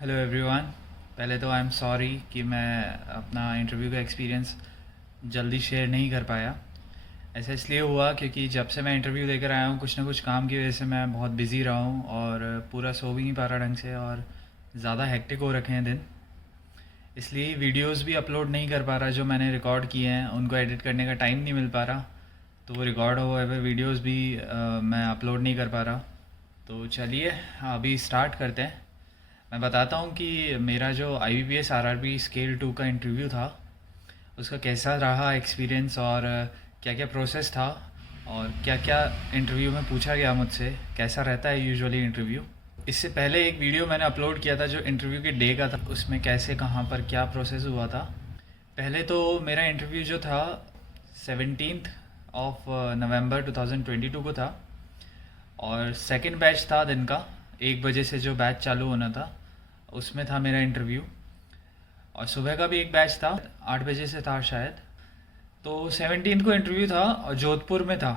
Hello everyone. पहले तो I am sorry कि मैं अपना इंटरव्यू का एक्सपीरियंस जल्दी शेयर नहीं कर पाया। ऐसा इसलिए हुआ क्योंकि जब से मैं इंटरव्यू देकर आया हूँ कुछ ना कुछ काम की वजह से मैं बहुत बिज़ी रहा हूँ और पूरा सो भी नहीं पा रहा ढंग से और ज़्यादा हेक्टिक हो रखे हैं दिन। इसलिए वीडियोस भी अपलोड नहीं कर पा रहा, जो मैंने रिकॉर्ड किए हैं उनको एडिट करने का टाइम नहीं मिल पा रहा। तो वो रिकॉर्ड हुए हुए वीडियोस भी मैं अपलोड नहीं कर पा रहा। तो चलिए अभी स्टार्ट करते हैं। मैं बताता हूँ कि मेरा जो IBPS RRB स्केल 2 का इंटरव्यू था उसका कैसा रहा एक्सपीरियंस, और क्या क्या प्रोसेस था और क्या क्या इंटरव्यू में पूछा गया मुझसे, कैसा रहता है यूजुअली इंटरव्यू। इससे पहले एक वीडियो मैंने अपलोड किया था जो इंटरव्यू के डे का था, उसमें कैसे कहाँ पर क्या प्रोसेस हुआ था। पहले तो मेरा इंटरव्यू जो था 17th ऑफ नवंबर 2022 को था और सेकंड बैच था दिन का 1 बजे से जो बैच चालू होना था उसमें था मेरा इंटरव्यू। और सुबह का भी एक बैच था 8 बजे से था शायद। तो 17th को इंटरव्यू था और जोधपुर में था।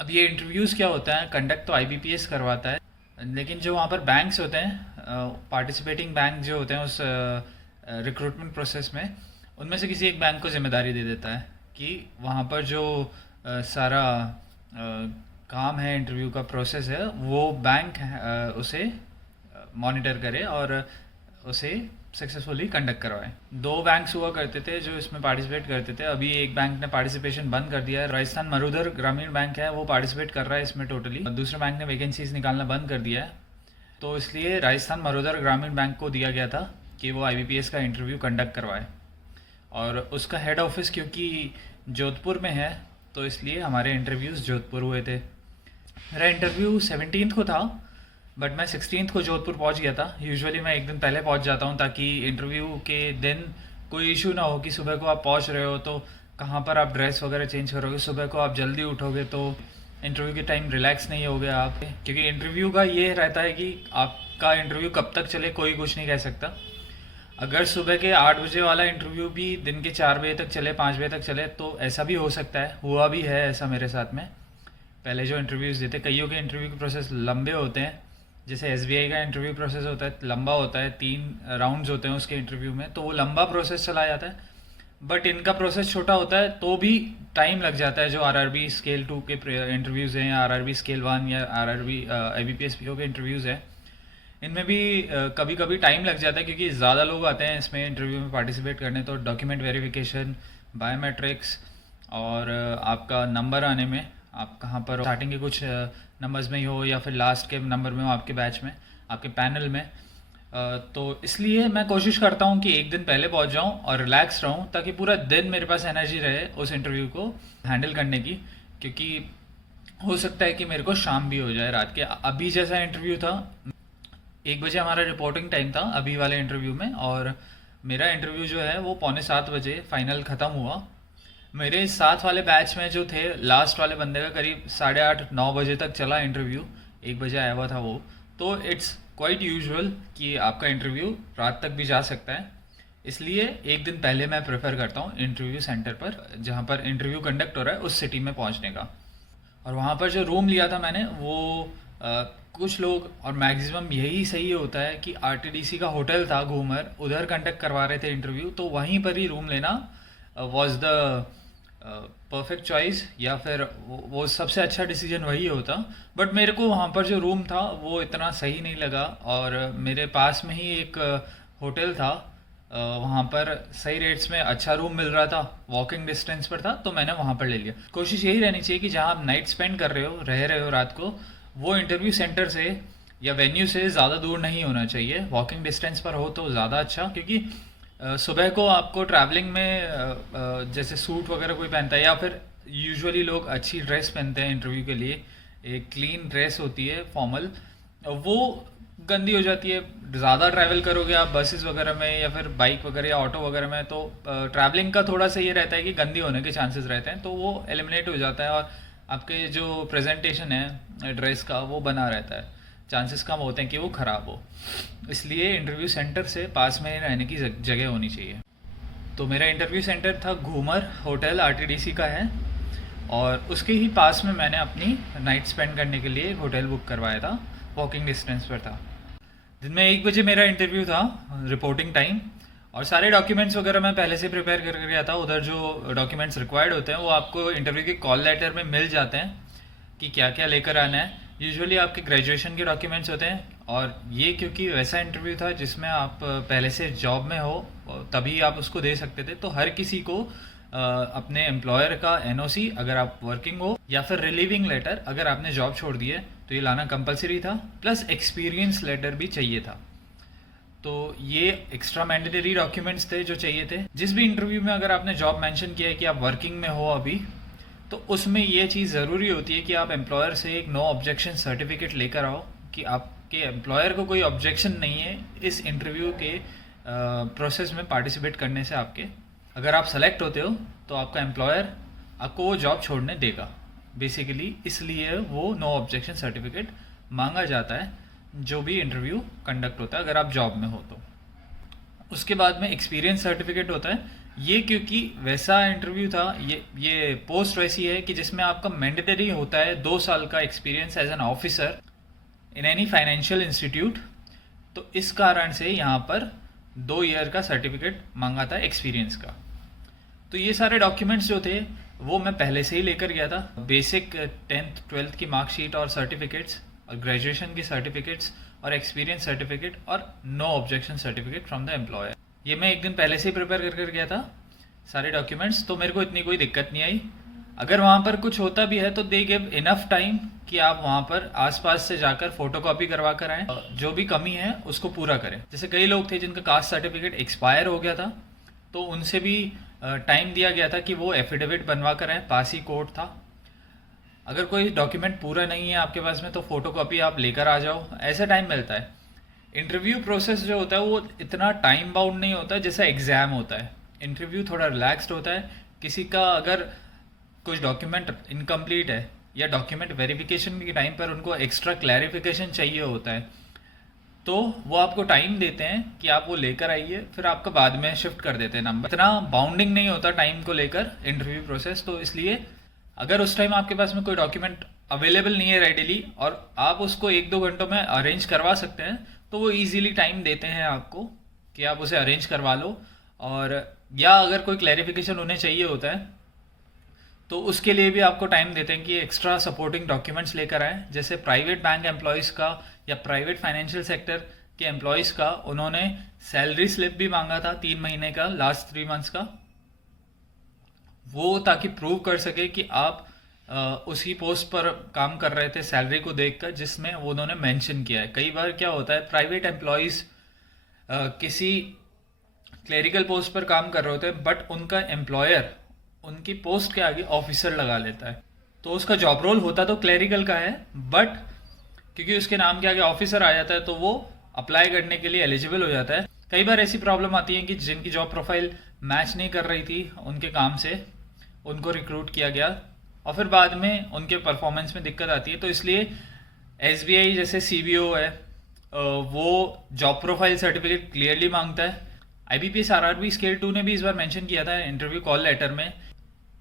अब ये इंटरव्यूज़ क्या होता है, कंडक्ट तो IBPS करवाता है, लेकिन जो वहाँ पर बैंक्स होते हैं, पार्टिसिपेटिंग बैंक जो होते हैं उस रिक्रूटमेंट प्रोसेस में, उनमें से किसी एक बैंक को जिम्मेदारी दे देता है कि वहाँ पर जो सारा काम है, इंटरव्यू का प्रोसेस है, वो बैंक उसे मॉनिटर करे और उसे सक्सेसफुली कंडक्ट करवाए। दो बैंक्स हुआ करते थे जो इसमें पार्टिसिपेट करते थे। अभी एक बैंक ने पार्टिसिपेशन बंद कर दिया है, राजस्थान मरुधर ग्रामीण बैंक है, वो पार्टिसिपेट कर रहा है इसमें टोटली। दूसरे बैंक ने वैकेंसीज निकालना बंद कर दिया है, तो इसलिए राजस्थान मरुधर ग्रामीण बैंक को दिया गया था कि वो IBPS का इंटरव्यू कंडक्ट करवाए। और उसका हेड ऑफिस क्योंकि जोधपुर में है तो इसलिए हमारे इंटरव्यूज़ जोधपुर हुए थे। मेरा इंटरव्यू 17th को था, बट मैं 16th को जोधपुर पहुंच गया था। यूजुअली मैं एक दिन पहले पहुंच जाता हूं ताकि इंटरव्यू के दिन कोई इशू ना हो कि सुबह को आप पहुंच रहे हो तो कहाँ पर आप ड्रेस वगैरह चेंज करोगे, सुबह को आप जल्दी उठोगे तो इंटरव्यू के टाइम रिलैक्स नहीं होगे आप। क्योंकि इंटरव्यू का ये रहता है कि आपका इंटरव्यू कब तक चले कोई कुछ नहीं कह सकता। अगर सुबह के 8 बजे वाला इंटरव्यू भी दिन के 4 बजे तक चले, 5 बजे तक चले, तो ऐसा भी हो सकता है, हुआ भी है ऐसा मेरे साथ में। पहले जो इंटरव्यूज़ देते, कईयों के इंटरव्यू के प्रोसेस लंबे होते हैं। जैसे SBI का इंटरव्यू प्रोसेस होता है, लंबा होता है, 3 राउंड्स होते हैं उसके इंटरव्यू में, तो वो लंबा प्रोसेस चला जाता है। बट इनका प्रोसेस छोटा होता है तो भी टाइम लग जाता है। जो RRB स्केल 2 के इंटरव्यूज़ हैं, या RRB स्केल 1 या RRB IBPS PO के इंटरव्यूज़ हैं, इनमें भी कभी कभी टाइम लग जाता है क्योंकि ज़्यादा लोग आते हैं इसमें इंटरव्यू में पार्टिसिपेट करने। तो डॉक्यूमेंट वेरिफिकेशन, बायोमेट्रिक्स और आपका नंबर आने में, आप कहाँ पर स्टार्टिंग के कुछ नंबर्स में ही हो या फिर लास्ट के नंबर में हो आपके बैच में, आपके पैनल में। तो इसलिए मैं कोशिश करता हूँ कि एक दिन पहले पहुँच जाऊँ और रिलैक्स रहूँ ताकि पूरा दिन मेरे पास एनर्जी रहे उस इंटरव्यू को हैंडल करने की। क्योंकि हो सकता है कि मेरे को शाम भी हो जाए रात के। अभी जैसा इंटरव्यू था, 1 बजे हमारा रिपोर्टिंग टाइम था अभी वाले इंटरव्यू में, और मेरा इंटरव्यू जो है वो 6:45 फाइनल ख़त्म हुआ। मेरे साथ वाले बैच में जो थे, लास्ट वाले बंदे का करीब 8:30-9 बजे तक चला इंटरव्यू, 1 बजे आया हुआ था वो। तो इट्स क्वाइट यूजुअल कि आपका इंटरव्यू रात तक भी जा सकता है। इसलिए एक दिन पहले मैं प्रेफर करता हूँ इंटरव्यू सेंटर पर, जहाँ पर इंटरव्यू कंडक्ट हो रहा है उस सिटी में पहुँचने का। और वहाँ पर जो रूम लिया था मैंने वो कुछ लोग, और मैक्सिमम यही सही होता है कि RTDC का होटल था घूमर, उधर कंडक्ट करवा रहे थे इंटरव्यू, तो वहीं पर ही रूम लेना वाज द परफेक्ट चॉइस, या फिर वो सबसे अच्छा डिसीजन वही होता। बट मेरे को वहाँ पर जो रूम था वो इतना सही नहीं लगा, और मेरे पास में ही एक होटल था, वहाँ पर सही रेट्स में अच्छा रूम मिल रहा था, वॉकिंग डिस्टेंस पर था, तो मैंने वहाँ पर ले लिया। कोशिश यही रहनी चाहिए कि जहाँ आप नाइट स्पेंड कर रहे हो, रह रहे हो रात को, वो इंटरव्यू सेंटर से या वेन्यू से ज़्यादा दूर नहीं होना चाहिए। वॉकिंग डिस्टेंस पर हो तो ज़्यादा अच्छा, क्योंकि सुबह को आपको ट्रैवलिंग में जैसे सूट वगैरह कोई पहनता है, या फिर यूजुअली लोग अच्छी ड्रेस पहनते हैं इंटरव्यू के लिए, एक क्लीन ड्रेस होती है फॉर्मल, वो गंदी हो जाती है। ज़्यादा ट्रैवल करोगे आप बसेस वगैरह में या फिर बाइक वगैरह या ऑटो वगैरह में, तो ट्रैवलिंग का थोड़ा सा ये रहता है कि गंदी होने के चांसेस रहते हैं, तो वो एलिमिनेट हो जाता है और आपके जो प्रेजेंटेशन है ड्रेस का वो बना रहता है। चांसेस कम होते हैं कि वो ख़राब हो। इसलिए इंटरव्यू सेंटर से पास में रहने की जगह होनी चाहिए। तो मेरा इंटरव्यू सेंटर था घूमर होटल, RTDC का है, और उसके ही पास में मैंने अपनी नाइट स्पेंड करने के लिए एक होटल बुक करवाया था, वॉकिंग डिस्टेंस पर था। दिन में 1 बजे मेरा इंटरव्यू था, रिपोर्टिंग टाइम। और सारे डॉक्यूमेंट्स वगैरह मैं पहले से प्रिपेयर करके गया था। उधर जो डॉक्यूमेंट्स रिक्वायर्ड होते हैं वो आपको इंटरव्यू के कॉल लेटर में मिल जाते हैं कि क्या क्या लेकर आना है। यूजुअली आपके ग्रेजुएशन के डॉक्यूमेंट्स होते हैं, और ये क्योंकि वैसा इंटरव्यू था जिसमें आप पहले से जॉब में हो तभी आप उसको दे सकते थे, तो हर किसी को अपने एम्प्लॉयर का एनओसी अगर आप वर्किंग हो, या फिर रिलीविंग लेटर अगर आपने जॉब छोड़ दी है, तो ये लाना कंपलसरी था। प्लस एक्सपीरियंस लेटर भी चाहिए था। तो ये एक्स्ट्रा मैंडेटरी डॉक्यूमेंट्स थे जो चाहिए थे। जिस भी इंटरव्यू में अगर आपने जॉब मेंशन किया है कि आप वर्किंग में हो अभी, तो उसमें ये चीज़ ज़रूरी होती है कि आप एम्प्लॉयर से एक नो ऑब्जेक्शन सर्टिफिकेट लेकर आओ कि आपके एम्प्लॉयर को कोई ऑब्जेक्शन नहीं है इस इंटरव्यू के प्रोसेस में पार्टिसिपेट करने से आपके। अगर आप सेलेक्ट होते हो तो आपका एम्प्लॉयर आपको वो जॉब छोड़ने देगा बेसिकली, इसलिए वो नो ऑब्जेक्शन सर्टिफिकेट मांगा जाता है जो भी इंटरव्यू कंडक्ट होता है अगर आप जॉब में हो तो। उसके बाद में एक्सपीरियंस सर्टिफिकेट होता है। ये क्योंकि वैसा इंटरव्यू था, ये पोस्ट वैसी है कि जिसमें आपका मैंडेटरी होता है 2 साल का experience as an officer in any financial institute. तो इस कारण से यहाँ पर 2 ईयर का सर्टिफिकेट मांगा था एक्सपीरियंस का। तो ये सारे डॉक्यूमेंट्स जो थे वो मैं पहले से ही लेकर गया था। बेसिक 10th 12th की मार्कशीट और सर्टिफिकेट्स, और ग्रेजुएशन की सर्टिफिकेट्स, और एक्सपीरियंस सर्टिफिकेट, और no objection certificate from the employer. ये मैं एक दिन पहले से ही प्रिपेयर कर गया था सारे डॉक्यूमेंट्स, तो मेरे को इतनी कोई दिक्कत नहीं आई। अगर वहाँ पर कुछ होता भी है तो दे गिव इनफ टाइम कि आप वहाँ पर आसपास से जाकर फोटोकॉपी करवा कर आएँ, जो भी कमी है उसको पूरा करें। जैसे कई लोग थे जिनका कास्ट सर्टिफिकेट एक्सपायर हो गया था, तो उनसे भी टाइम दिया गया था कि वो एफिडेविट बनवा कर आए, पास ही कोर्ट था। अगर कोई डॉक्यूमेंट पूरा नहीं है आपके पास में तो फोटोकॉपी आप लेकर आ जाओ, ऐसा टाइम मिलता है। इंटरव्यू प्रोसेस जो होता है वो इतना टाइम बाउंड नहीं होता जैसा एग्ज़ाम होता है। इंटरव्यू थोड़ा रिलैक्स्ड होता है। किसी का अगर कुछ डॉक्यूमेंट इनकम्प्लीट है या डॉक्यूमेंट वेरिफिकेशन के टाइम पर उनको एक्स्ट्रा क्लैरिफिकेशन चाहिए होता है, तो वो आपको टाइम देते हैं कि आप वो लेकर आइए, फिर आपका बाद में शिफ्ट कर देते हैं नंबर। इतना बाउंडिंग नहीं होता टाइम को लेकर इंटरव्यू प्रोसेस। तो इसलिए अगर उस टाइम आपके पास में कोई डॉक्यूमेंट अवेलेबल नहीं है रेडिली, और आप उसको 1-2 घंटों में अरेंज करवा सकते हैं, तो वो इजीली टाइम देते हैं आपको कि आप उसे अरेंज करवा लो। और या अगर कोई क्लैरिफिकेशन उन्हें चाहिए होता है तो उसके लिए भी आपको टाइम देते हैं कि एक्स्ट्रा सपोर्टिंग डॉक्यूमेंट्स लेकर आएँ। जैसे प्राइवेट बैंक एम्प्लॉयज़ का या प्राइवेट फाइनेंशियल सेक्टर के एम्प्लॉयज़ का उन्होंने सैलरी स्लिप भी मांगा था 3 महीने का, लास्ट 3 मंथ्स का, वो ताकि प्रूव कर सके कि आप उसी पोस्ट पर काम कर रहे थे सैलरी को देखकर जिसमें वो उन्होंने मेंशन किया है। कई बार क्या होता है, प्राइवेट एम्प्लॉयज़ किसी क्लेरिकल पोस्ट पर काम कर रहे होते हैं, बट उनका एम्प्लॉयर उनकी पोस्ट के आगे ऑफिसर लगा लेता है। तो उसका जॉब रोल होता तो क्लेरिकल का है, बट क्योंकि उसके नाम के आगे ऑफिसर आ जाता है तो वो अप्लाई करने के लिए एलिजिबल हो जाता है। कई बार ऐसी प्रॉब्लम आती है कि जिनकी जॉब प्रोफाइल मैच नहीं कर रही थी उनके काम से, उनको रिक्रूट किया गया और फिर बाद में उनके परफॉर्मेंस में दिक्कत आती है। तो इसलिए एसबीआई जैसे सीबीओ है, वो जॉब प्रोफाइल सर्टिफिकेट क्लियरली मांगता है। आईबीपीएस आरआरबी स्केल 2 ने भी इस बार मेंशन किया था इंटरव्यू कॉल लेटर में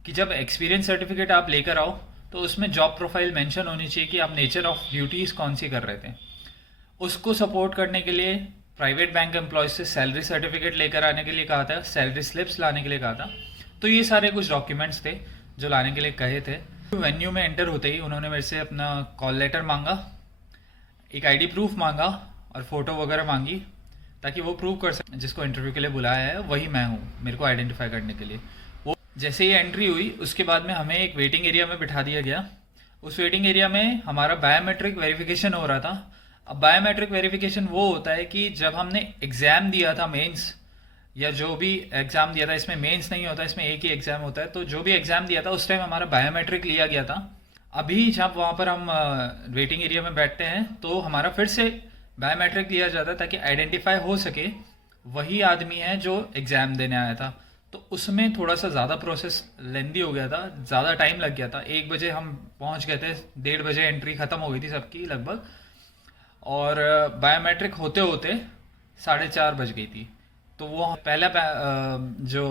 कि जब एक्सपीरियंस सर्टिफिकेट आप लेकर आओ तो उसमें जॉब प्रोफाइल मेंशन होनी चाहिए कि आप नेचर ऑफ ड्यूटीज़ कौन सी कर रहे थे। उसको सपोर्ट करने के लिए प्राइवेट बैंक एम्प्लॉयज से सैलरी सर्टिफिकेट लेकर आने के लिए कहा था, सैलरी स्लिप्स लाने के लिए कहा था। तो ये सारे कुछ डॉक्यूमेंट्स थे जो लाने के लिए कहे थे। वेन्यू में एंटर होते ही उन्होंने मेरे से अपना कॉल लेटर मांगा, एक आईडी प्रूफ मांगा और फ़ोटो वगैरह मांगी, ताकि वो प्रूव कर सके जिसको इंटरव्यू के लिए बुलाया है वही मैं हूँ, मेरे को आइडेंटिफाई करने के लिए। वो जैसे ही एंट्री हुई उसके बाद में हमें एक वेटिंग एरिया में बिठा दिया गया। उस वेटिंग एरिया में हमारा बायोमेट्रिक वेरिफिकेशन हो रहा था। अब बायोमेट्रिक वेरिफिकेशन वो होता है कि जब हमने एग्ज़ाम दिया था, मेंस या जो भी एग्ज़ाम दिया था, इसमें मेंस नहीं होता, इसमें एक ही एग्ज़ाम होता है, तो जो भी एग्ज़ाम दिया था उस टाइम हमारा बायोमेट्रिक लिया गया था। अभी जब वहाँ पर हम वेटिंग एरिया में बैठते हैं तो हमारा फिर से बायोमेट्रिक लिया जाता है ताकि आइडेंटिफाई हो सके वही आदमी है जो एग्ज़ाम देने आया था। तो उसमें थोड़ा सा ज़्यादा प्रोसेस लेंदी हो गया था, ज़्यादा टाइम लग गया था। 1 बजे हम पहुँच गए थे, 1:30 बजे एंट्री ख़त्म हो गई थी सबकी लगभग, और बायोमेट्रिक होते होते 4:30 बज गई थी। तो वो पहला जो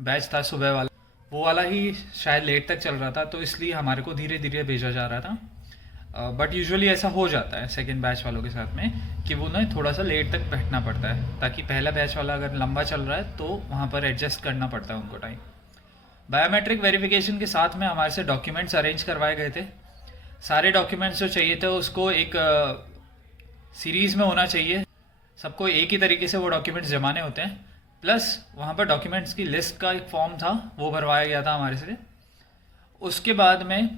बैच था सुबह वाला, वो वाला ही शायद लेट तक चल रहा था, तो इसलिए हमारे को धीरे धीरे भेजा जा रहा था। बट यूजुअली ऐसा हो जाता है सेकंड बैच वालों के साथ में कि वो उन्हें थोड़ा सा लेट तक बैठना पड़ता है, ताकि पहला बैच वाला अगर लंबा चल रहा है तो वहाँ पर एडजस्ट करना पड़ता है उनको टाइम। बायोमेट्रिक वेरिफिकेशन के साथ में हमारे से डॉक्यूमेंट्स अरेंज करवाए गए थे। सारे डॉक्यूमेंट्स जो चाहिए थे उसको एक सीरीज़ में होना चाहिए, सबको एक ही तरीके से वो डॉक्यूमेंट्स जमाने होते हैं। प्लस वहाँ पर डॉक्यूमेंट्स की लिस्ट का एक फॉर्म था, वो भरवाया गया था हमारे से। उसके बाद में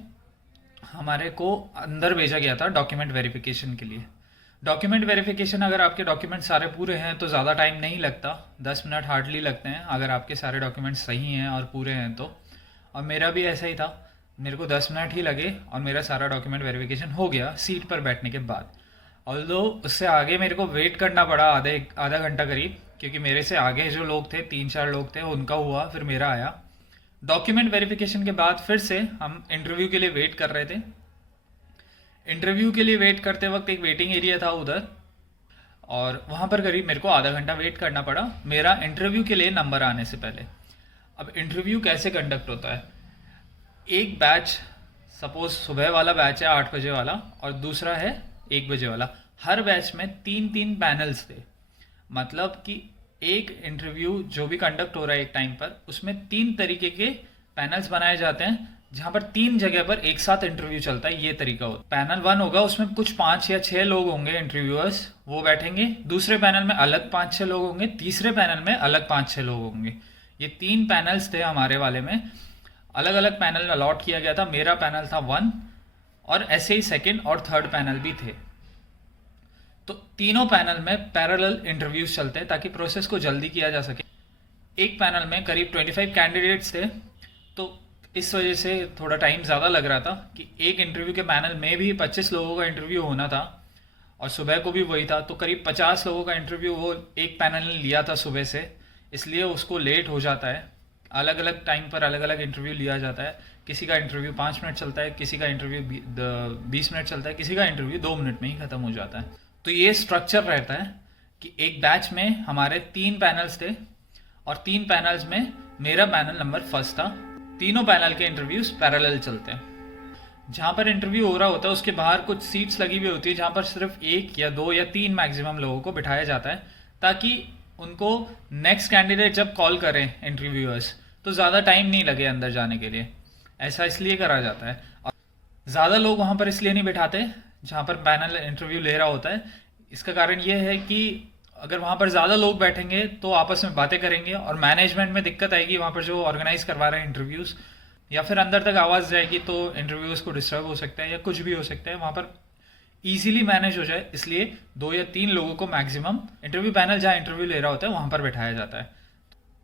हमारे को अंदर भेजा गया था डॉक्यूमेंट वेरिफिकेशन के लिए। डॉक्यूमेंट वेरिफिकेशन, अगर आपके डॉक्यूमेंट सारे पूरे हैं तो ज़्यादा टाइम नहीं लगता, 10 मिनट हार्डली लगते हैं अगर आपके सारे डॉक्यूमेंट्स सही हैं और पूरे हैं तो। और मेरा भी ऐसा ही था, मेरे को 10 मिनट ही लगे और मेरा सारा डॉक्यूमेंट वेरिफिकेशन हो गया सीट पर बैठने के बाद। ऑल्दो उससे आगे मेरे को वेट करना पड़ा आधा घंटा करीब, क्योंकि मेरे से आगे जो लोग थे 3-4 लोग थे उनका हुआ, फिर मेरा आया। डॉक्यूमेंट वेरिफिकेशन के बाद फिर से हम इंटरव्यू के लिए वेट कर रहे थे। इंटरव्यू के लिए वेट करते वक्त एक वेटिंग एरिया था उधर, और वहाँ पर करीब मेरे को आधा घंटा वेट करना पड़ा मेरा इंटरव्यू के लिए नंबर आने से पहले। अब इंटरव्यू कैसे कंडक्ट होता है, एक बैच, सपोज सुबह वाला बैच है 8 बजे वाला और दूसरा है 1 बजे वाला। हर बैच में 3-3 पैनल्स थे, मतलब कि एक इंटरव्यू जो भी कंडक्ट हो रहा है एक टाइम पर, उसमें 3 तरीके के पैनल्स बनाए जाते हैं, जहाँ पर 3 जगह पर एक साथ इंटरव्यू चलता है। ये तरीका होता है। पैनल 1 होगा, उसमें कुछ 5 या 6 लोग होंगे इंटरव्यूअर्स, वो बैठेंगे। दूसरे पैनल में अलग 5-6 लोग होंगे, तीसरे पैनल में अलग 5-6 लोग होंगे। ये 3 पैनल्स थे हमारे वाले में। अलग अलग पैनल अलॉट किया गया था। मेरा पैनल था 1, और ऐसे ही सेकेंड और थर्ड पैनल भी थे। तो तीनों पैनल में पैरेलल इंटरव्यूज चलते हैं ताकि प्रोसेस को जल्दी किया जा सके। एक पैनल में करीब 25 कैंडिडेट्स थे, तो इस वजह से थोड़ा टाइम ज़्यादा लग रहा था कि एक इंटरव्यू के पैनल में भी 25 लोगों का इंटरव्यू होना था, और सुबह को भी वही था, तो करीब 50 लोगों का इंटरव्यू वो एक पैनल ने लिया था सुबह से, इसलिए उसको लेट हो जाता है। अलग अलग टाइम पर अलग अलग इंटरव्यू लिया जाता है। किसी का इंटरव्यू 5 मिनट चलता है, किसी का इंटरव्यू 20 मिनट चलता है, किसी का इंटरव्यू 2 मिनट में ही ख़त्म हो जाता है। तो ये स्ट्रक्चर रहता है कि एक बैच में हमारे 3 पैनल्स थे, और 3 पैनल्स में मेरा पैनल नंबर फर्स्ट था। तीनों पैनल के इंटरव्यूज पैरेलल चलते हैं। जहाँ पर इंटरव्यू हो रहा होता है उसके बाहर कुछ सीट्स लगी हुई होती है, जहाँ पर सिर्फ 1 या 2 या 3 मैक्सिमम लोगों को बिठाया जाता है, ताकि उनको नेक्स्ट कैंडिडेट जब कॉल करें इंटरव्यूअर्स तो ज़्यादा टाइम नहीं लगे अंदर जाने के लिए। ऐसा इसलिए करा जाता है। और ज़्यादा लोग वहाँ पर इसलिए नहीं बिठाते जहाँ पर पैनल इंटरव्यू ले रहा होता है। इसका कारण ये है कि अगर वहाँ पर ज़्यादा लोग बैठेंगे तो आपस में बातें करेंगे और मैनेजमेंट में दिक्कत आएगी, वहाँ पर जो ऑर्गेनाइज करवा रहे हैं इंटरव्यूज़, या फिर अंदर तक आवाज़ जाएगी तो इंटरव्यूज़ को डिस्टर्ब हो सकता है या कुछ भी हो सकता है। वहाँ पर ईजिली मैनेज हो जाए, इसलिए 2 या 3 लोगों को मैक्सिमम इंटरव्यू पैनल जहाँ इंटरव्यू ले रहा होता है वहाँ पर बैठाया जाता है।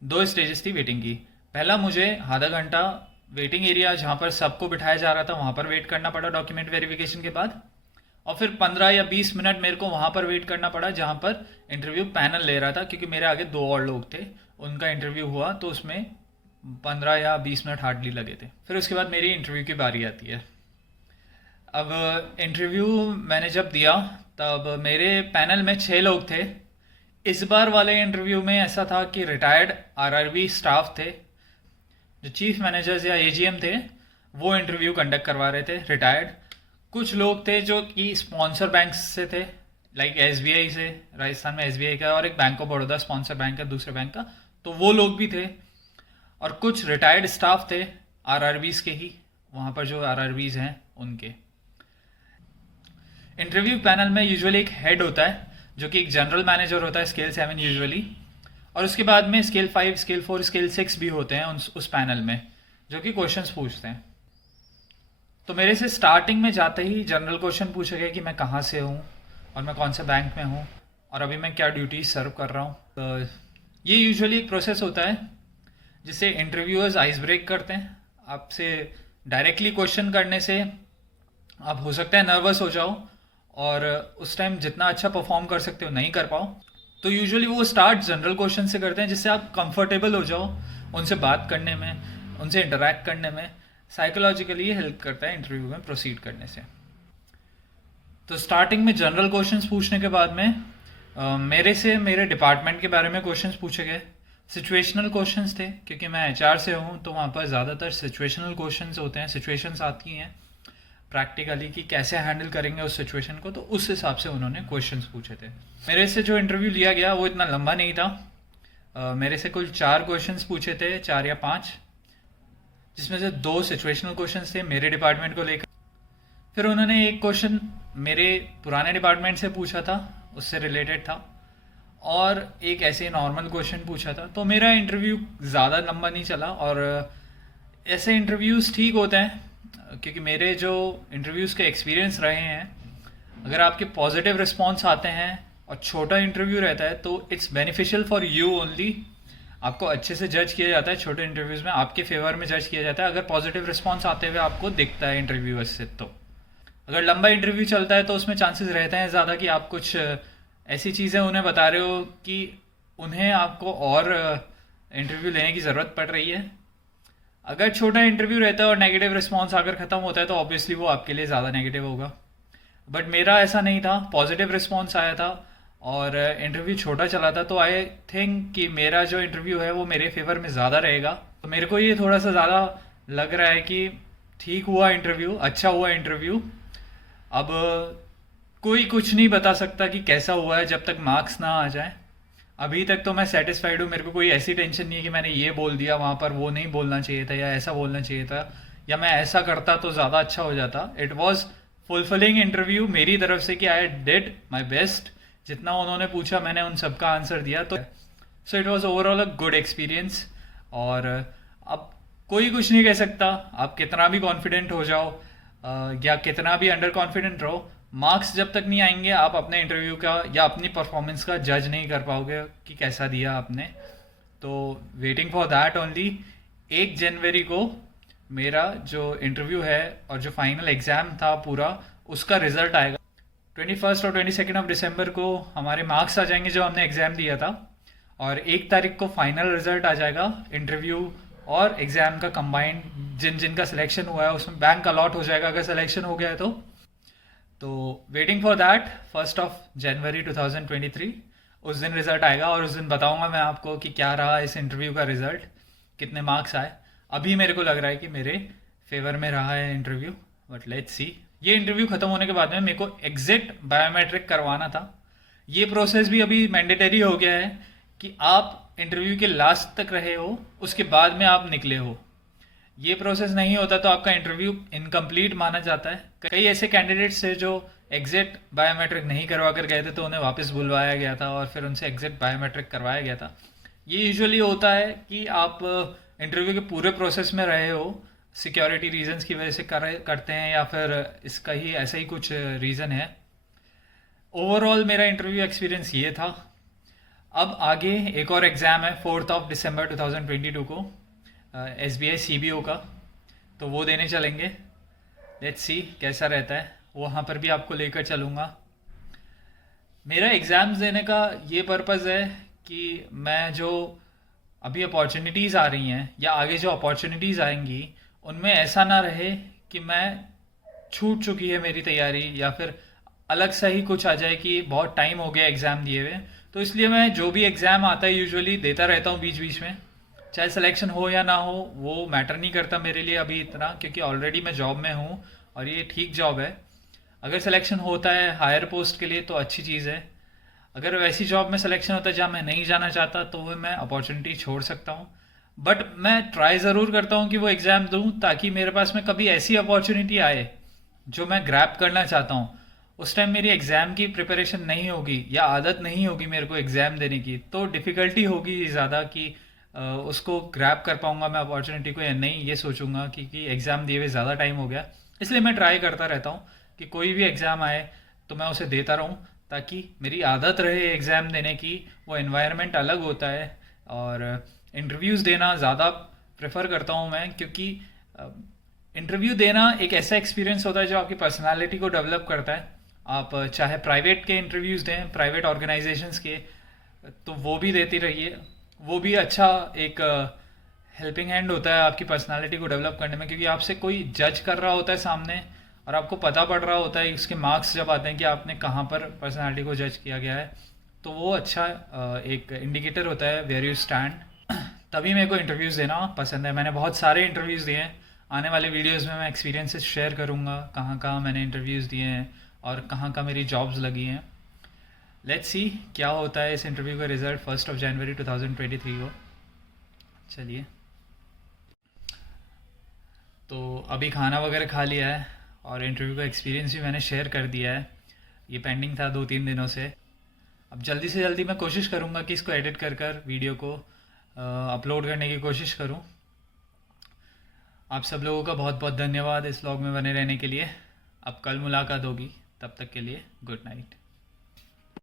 2 स्टेजेस थी वेटिंग की। पहला, मुझे आधा घंटा वेटिंग एरिया जहाँ पर सबको बिठाया जा रहा था वहाँ पर वेट करना पड़ा डॉक्यूमेंट वेरिफिकेशन के बाद, और फिर 15 या 20 मिनट मेरे को वहाँ पर वेट करना पड़ा जहाँ पर इंटरव्यू पैनल ले रहा था, क्योंकि मेरे आगे 2 और लोग थे, उनका इंटरव्यू हुआ तो उसमें 15 या 20 मिनट हार्डली लगे थे। फिर उसके बाद मेरी इंटरव्यू की बारी आती है। अब इंटरव्यू मैंने जब दिया तब मेरे पैनल में 6 लोग थे। इस बार वाले इंटरव्यू में ऐसा था कि रिटायर्ड आरआरबी स्टाफ थे, जो चीफ मैनेजर्स या एजीएम थे, वो इंटरव्यू कंडक्ट करवा रहे थे, रिटायर्ड। कुछ लोग थे जो कि स्पॉन्सर बैंक से थे, लाइक एसबीआई से, राजस्थान में एसबीआई का, और एक bank of Baroda sponsor bank है दूसरे बैंक का, तो वो लोग भी थे। और कुछ रिटायर्ड स्टाफ थे आरआरबीज के ही, वहाँ पर जो आरआरबीज हैं उनके। इंटरव्यू पैनल में यूजुअली एक हेड होता है जो कि एक जनरल मैनेजर होता है, स्केल 7 यूजुअली, और उसके बाद में स्केल 5, स्केल 4, स्केल 6 भी होते हैं उस पैनल में, जो कि क्वेश्चंस पूछते हैं। तो मेरे से स्टार्टिंग में जाते ही जनरल क्वेश्चन पूछा गया कि मैं कहाँ से हूँ और मैं कौन से बैंक में हूँ और अभी मैं क्या ड्यूटीज सर्व कर रहा हूँ। तो ये यूजुअली एक प्रोसेस होता है जिससे इंटरव्यूअर्स आइस ब्रेक करते हैं। आपसे डायरेक्टली क्वेश्चन करने से आप हो सकता है नर्वस हो जाओ और उस टाइम जितना अच्छा परफॉर्म कर सकते हो नहीं कर पाओ। तो यूजुअली वो स्टार्ट जनरल क्वेश्चन से करते हैं जिससे आप कंफर्टेबल हो जाओ उनसे बात करने में, उनसे इंटरेक्ट करने में। साइकोलॉजिकली ये हेल्प करता है इंटरव्यू में प्रोसीड करने से। तो स्टार्टिंग में जनरल क्वेश्चंस पूछने के बाद में मेरे से मेरे डिपार्टमेंट के बारे में क्वेश्चंस पूछे गए। सिचुएशनल क्वेश्चंस थे, क्योंकि मैं एचआर से हूँ तो वहाँ पर ज़्यादातर सिचुएशनल क्वेश्चंस होते हैं, सिचुएशंस आती हैं। प्रैक्टिकली कि कैसे हैंडल करेंगे उस सिचुएशन को, तो उस हिसाब से उन्होंने क्वेश्चंस पूछे थे। मेरे से जो इंटरव्यू लिया गया वो इतना लंबा नहीं था। मेरे से कुल 4 क्वेश्चंस पूछे थे, 4 या 5, जिसमें से 2 सिचुएशनल क्वेश्चंस थे मेरे डिपार्टमेंट को लेकर। फिर उन्होंने एक क्वेश्चन मेरे पुराने डिपार्टमेंट से पूछा था, उससे रिलेटेड था, और एक ऐसे नॉर्मल क्वेश्चन पूछा था। तो मेरा इंटरव्यू ज़्यादा लंबा नहीं चला। और ऐसे इंटरव्यूज़ ठीक होते हैं, क्योंकि मेरे जो इंटरव्यूज़ के एक्सपीरियंस रहे हैं, अगर आपके पॉजिटिव रिस्पॉन्स आते हैं और छोटा इंटरव्यू रहता है तो it's beneficial for you only. आपको अच्छे से जज किया जाता है छोटे इंटरव्यूज़ में, आपके फेवर में जज किया जाता है अगर पॉजिटिव रिस्पॉन्स आते हुए आपको दिखता है इंटरव्यूअर से। तो अगर लंबा इंटरव्यू चलता है तो उसमें चांसेस रहते हैं ज़्यादा कि आप कुछ ऐसी चीज़ें उन्हें बता रहे हो कि उन्हें आपको और इंटरव्यू लेने की ज़रूरत पड़ रही है। अगर छोटा इंटरव्यू रहता है और नेगेटिव रिस्पॉन्स आकर ख़त्म होता है तो ऑब्वियसली वो आपके लिए ज़्यादा नेगेटिव होगा। बट मेरा ऐसा नहीं था, पॉजिटिव रिस्पॉन्स आया था और इंटरव्यू छोटा चला था। तो आई थिंक कि मेरा जो इंटरव्यू है वो मेरे फेवर में ज़्यादा रहेगा। तो मेरे को ये थोड़ा सा ज़्यादा लग रहा है कि ठीक हुआ इंटरव्यू, अच्छा हुआ इंटरव्यू। अब कोई कुछ नहीं बता सकता कि कैसा हुआ है जब तक मार्क्स ना आ जाए। अभी तक तो मैं सेटिस्फाइड हूँ, मेरे को कोई ऐसी टेंशन नहीं है कि मैंने ये बोल दिया वहाँ पर, वो नहीं बोलना चाहिए था, या ऐसा बोलना चाहिए था, या मैं ऐसा करता तो ज़्यादा अच्छा हो जाता। इट वॉज फुलफिलिंग इंटरव्यू मेरी तरफ से कि आई डिड माई बेस्ट। जितना उन्होंने पूछा मैंने उन सबका आंसर दिया। तो so it was overall a good experience. और अब कोई कुछ नहीं कह सकता, आप कितना भी कॉन्फिडेंट हो जाओ या कितना भी अंडर कॉन्फिडेंट रहो, मार्क्स जब तक नहीं आएंगे आप अपने इंटरव्यू का या अपनी परफॉर्मेंस का जज नहीं कर पाओगे कि कैसा दिया आपने। तो वेटिंग फॉर दैट ओनली। 1 जनवरी को मेरा जो इंटरव्यू है और जो फाइनल एग्ज़ाम था पूरा, उसका रिजल्ट आएगा। 21 और 22 ऑफ दिसंबर को हमारे मार्क्स आ जाएंगे जो हमने एग्ज़ाम दिया था, और 1 तारीख को फाइनल रिजल्ट आ जाएगा। इंटरव्यू और एग्ज़ाम का कंबाइंड जिनका सिलेक्शन हुआ है उसमें बैंक अलॉट हो जाएगा अगर सिलेक्शन हो गया है तो वेटिंग फॉर दैट। 1 जनवरी 2023 उस दिन रिजल्ट आएगा और उस दिन बताऊंगा मैं आपको कि क्या रहा इस इंटरव्यू का रिजल्ट, कितने मार्क्स आए। अभी मेरे को लग रहा है कि मेरे फेवर में रहा है इंटरव्यू, बट लेट्स सी। ये इंटरव्यू खत्म होने के बाद में मेरे को एग्जिट बायोमेट्रिक करवाना था। ये प्रोसेस भी अभी मैंडेटरी हो गया है कि आप इंटरव्यू के लास्ट तक रहे हो, उसके बाद में आप निकले हो। ये प्रोसेस नहीं होता तो आपका इंटरव्यू इनकम्प्लीट माना जाता है। कई ऐसे कैंडिडेट्स थे जो एग्जिट बायोमेट्रिक नहीं करवा कर गए थे तो उन्हें वापस बुलवाया गया था और फिर उनसे एग्जिट बायोमेट्रिक करवाया गया था। ये यूजुअली होता है कि आप इंटरव्यू के पूरे प्रोसेस में रहे हो, सिक्योरिटी रीजंस की वजह से करते हैं, या फिर इसका ही ऐसा ही कुछ रीज़न है। ओवरऑल मेरा इंटरव्यू एक्सपीरियंस ये था। अब आगे एक और एग्ज़ाम है 4 दिसंबर 2022 को, SBI CBO का, तो वो देने चलेंगे। लेट्स सी कैसा रहता है, वहाँ पर भी आपको लेकर चलूँगा। मेरा एग्ज़ाम्स देने का ये पर्पज़ है कि मैं जो अभी अपॉर्चुनिटीज़ आ रही हैं या आगे जो अपॉर्चुनिटीज़ आएंगी उनमें ऐसा ना रहे कि मैं छूट चुकी है मेरी तैयारी, या फिर अलग सा ही कुछ आ जाए कि बहुत टाइम हो गया एग्ज़ाम दिए हुए। तो इसलिए मैं जो भी एग्ज़ाम आता है यूजुअली देता रहता हूँ बीच बीच में, चाहे सिलेक्शन हो या ना हो वो मैटर नहीं करता मेरे लिए अभी इतना, क्योंकि ऑलरेडी मैं जॉब में हूँ और ये ठीक जॉब है। अगर सिलेक्शन होता है हायर पोस्ट के लिए तो अच्छी चीज़ है। अगर वैसी जॉब में सिलेक्शन होता है जहाँ मैं नहीं जाना चाहता तो वो मैं अपॉर्चुनिटी छोड़ सकता हूँ। बट मैं ट्राई ज़रूर करता हूँ कि वो एग्ज़ाम दूँ ताकि मेरे पास में कभी ऐसी अपॉर्चुनिटी आए जो मैं ग्रैब करना चाहता हूँ। उस टाइम मेरी एग्ज़ाम की प्रिपरेशन नहीं होगी या आदत नहीं होगी मेरे को एग्ज़ाम देने की, तो डिफ़िकल्टी होगी ज़्यादा कि उसको ग्रैब कर पाऊँगा मैं अपॉर्चुनिटी को या नहीं, ये सोचूंगा क्योंकि एग्ज़ाम दिए हुए ज़्यादा टाइम हो गया। इसलिए मैं ट्राई करता रहता हूँ कि कोई भी एग्ज़ाम आए तो मैं उसे देता रहूँ ताकि मेरी आदत रहे एग्ज़ाम देने की। वो एनवायरनमेंट अलग होता है और इंटरव्यूज़ देना ज़्यादा प्रेफर करता हूँ मैं, क्योंकि इंटरव्यू देना एक ऐसा एक्सपीरियंस होता है जो आपकी पर्सनालिटी को डेवलप करता है। आप चाहे प्राइवेट के इंटरव्यूज़ दें, प्राइवेट ऑर्गेनाइजेशंस के, तो वो भी देती रहिए। वो भी अच्छा एक हेल्पिंग हैंड होता है आपकी पर्सनालिटी को डेवलप करने में, क्योंकि आपसे कोई जज कर रहा होता है सामने और आपको पता पड़ रहा होता है उसके मार्क्स जब आते हैं कि आपने कहाँ पर पर्सनालिटी को जज किया गया है। तो वो अच्छा एक इंडिकेटर होता है वेयर यू स्टैंड। तभी मेरे को इंटरव्यूज़ देना पसंद है। मैंने बहुत सारे इंटरव्यूज़ दिए हैं आने वाले वीडियोस में मैं एक्सपीरियंसेस शेयर करूँगा, कहाँ कहाँ मैंने इंटरव्यूज़ दिए हैं और कहाँ कहाँ मेरी जॉब्स लगी हैं। लेट्स सी क्या होता है इस इंटरव्यू का रिज़ल्ट 1 जनवरी 2023 को। चलिए, तो अभी खाना वगैरह खा लिया है और इंटरव्यू का एक्सपीरियंस भी मैंने शेयर कर दिया है। ये पेंडिंग था 2-3 दिनों से। अब जल्दी से जल्दी मैं कोशिश करूँगा कि इसको एडिट कर कर वीडियो को अपलोड करने की कोशिश करूँ। आप सब लोगों का बहुत बहुत धन्यवाद इस व्लॉग में बने रहने के लिए। अब कल मुलाकात होगी, तब तक के लिए गुड नाइट।